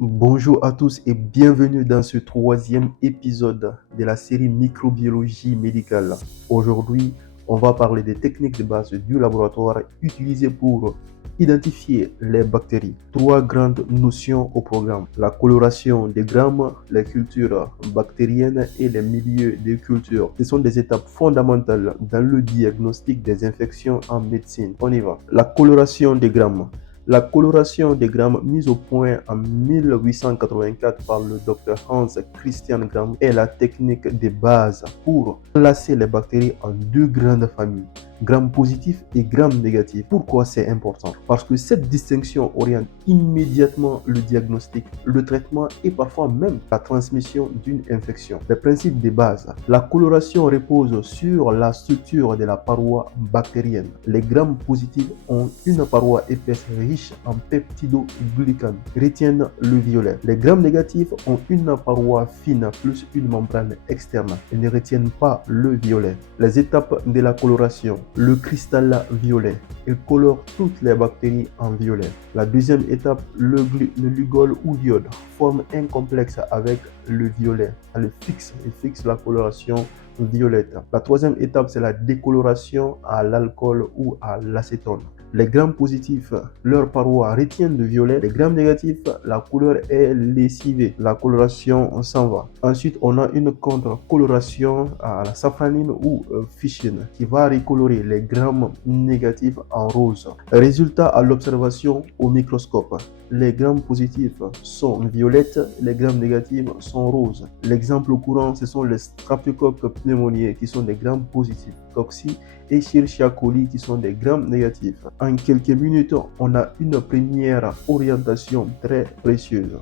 Bonjour à tous et bienvenue dans ce troisième épisode de la série Microbiologie médicale. Aujourd'hui, on va parler des techniques de base du laboratoire utilisées pour identifier les bactéries. Trois grandes notions au programme: la coloration des grammes, les cultures bactériennes et les milieux de culture. Ce sont des étapes fondamentales dans le diagnostic des infections en médecine. On y va. La coloration des grammes. La coloration des grammes, mise au point en 1884 par le Dr Hans Christian Gram, est la technique de base pour classer les bactéries en deux grandes familles: gram positif et gram négatif. Pourquoi c'est important? Parce que cette distinction oriente immédiatement le diagnostic, le traitement et parfois même la transmission d'une infection. Les principes de base. La coloration repose sur la structure de la paroi bactérienne. Les grammes positifs ont une paroi épaisse riche en peptidoglycanes, retiennent le violet. Les grammes négatifs ont une paroi fine plus une membrane externe et ne retiennent pas le violet. Les étapes de la coloration. Le cristal violet, il colore toutes les bactéries en violet. La deuxième étape, le lugol ou iode, forme un complexe avec le violet. Elle fixe la coloration violette. La troisième étape, c'est la décoloration à l'alcool ou à l'acétone. Les grammes positifs, leur paroi retiennent le violet. Les grammes négatifs, la couleur est lessivée. La coloration s'en va. Ensuite, on a une contre-coloration à la safranine ou fichine qui va recolorer les grammes négatifs en rose. Résultat à l'observation au microscope. Les grammes positifs sont violettes, les grammes négatifs sont roses. L'exemple courant, ce sont les streptocoques pneumoniae qui sont des grammes positifs, cocci et Escherichia coli qui sont des grammes négatifs. En quelques minutes, on a une première orientation très précieuse.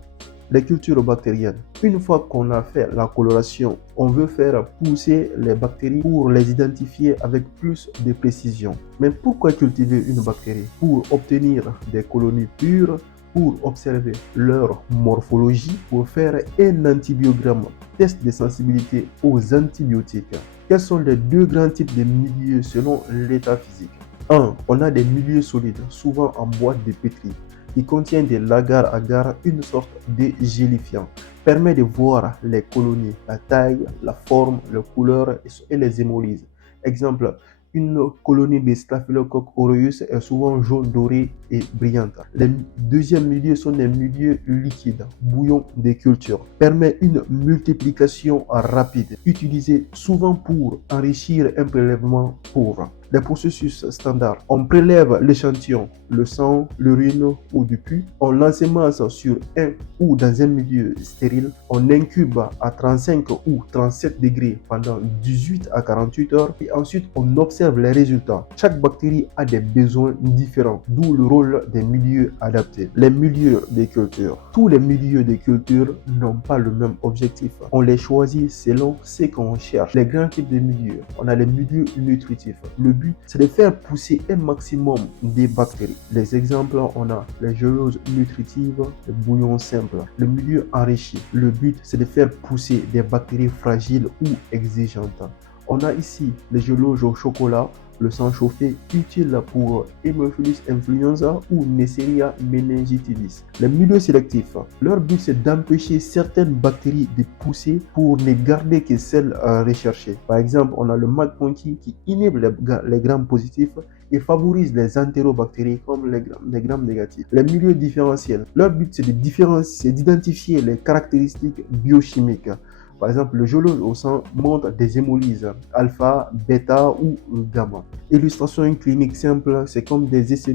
Les cultures bactériennes. Une fois qu'on a fait la coloration, on veut faire pousser les bactéries pour les identifier avec plus de précision. Mais pourquoi cultiver une bactérie? Pour obtenir des colonies pures, pour observer leur morphologie, pour faire un antibiogramme, test de sensibilité aux antibiotiques. Quels sont les deux grands types de milieux selon l'état physique? 1. On a des milieux solides, souvent en boîte de pétri, qui contiennent des agar-agar, une sorte de gélifiant. Permet de voir les colonies, la taille, la forme, les couleurs et les hémolyses. Exemple, une colonie de Staphylococcus aureus est souvent jaune doré et brillante. Les deuxièmes milieux sont des milieux liquides, bouillon de culture. Permet une multiplication rapide, utilisé souvent pour enrichir un prélèvement pauvre. Les processus standards. On prélève l'échantillon, le sang, l'urine ou du pus. On l'ensemence sur un ou dans un milieu stérile. On incube à 35 ou 37 degrés pendant 18 à 48 heures. Et ensuite, on observe les résultats. Chaque bactérie a des besoins différents, d'où le rôle des milieux adaptés. Les milieux de culture. Tous les milieux de culture n'ont pas le même objectif. On les choisit selon ce qu'on cherche. Les grands types de milieux. On a les milieux nutritifs. Le but, c'est de faire pousser un maximum de bactéries. Les exemples, on a les geleuses nutritives, le bouillon simple, le milieu enrichi. Le but, c'est de faire pousser des bactéries fragiles ou exigeantes. On a ici les geleuses au chocolat, le sang chauffé utile pour Haemophilus influenza ou Neisseria meningitidis. Les milieux sélectifs, leur but c'est d'empêcher certaines bactéries de pousser pour ne garder que celles recherchées. Par exemple, on a le McMonkey qui inhibe les grammes positifs et favorise les entérobactéries comme les grammes négatifs. Les milieux différentiels, leur but c'est d'identifier les caractéristiques biochimiques. Par exemple, le geleux au sang montre des hémolyses alpha, bêta ou gamma. Illustration clinique simple, c'est comme des essais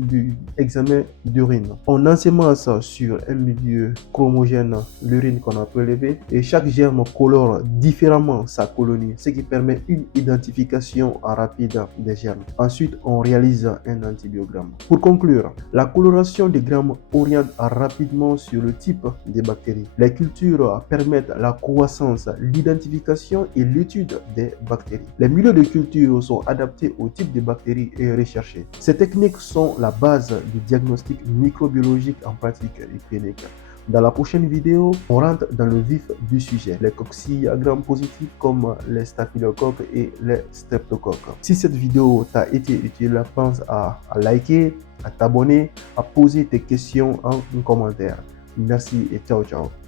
d'examen d'urine. On ensemence sur un milieu chromogène l'urine qu'on a prélevé et chaque germe colore différemment sa colonie, ce qui permet une identification rapide des germes. Ensuite, on réalise un antibiogramme. Pour conclure, la coloration des grammes oriente rapidement sur le type des bactéries. Les cultures permettent la croissance, l'identification et l'étude des bactéries. Les milieux de culture sont adaptés au type de bactéries recherchées. Ces techniques sont la base du diagnostic microbiologique en pratique clinique. Dans la prochaine vidéo, on rentre dans le vif du sujet, les cocci à grammes positifs comme les staphylocoques et les streptocoques. Si cette vidéo t'a été utile, pense à liker, à t'abonner, à poser tes questions en commentaire. Merci et ciao, ciao.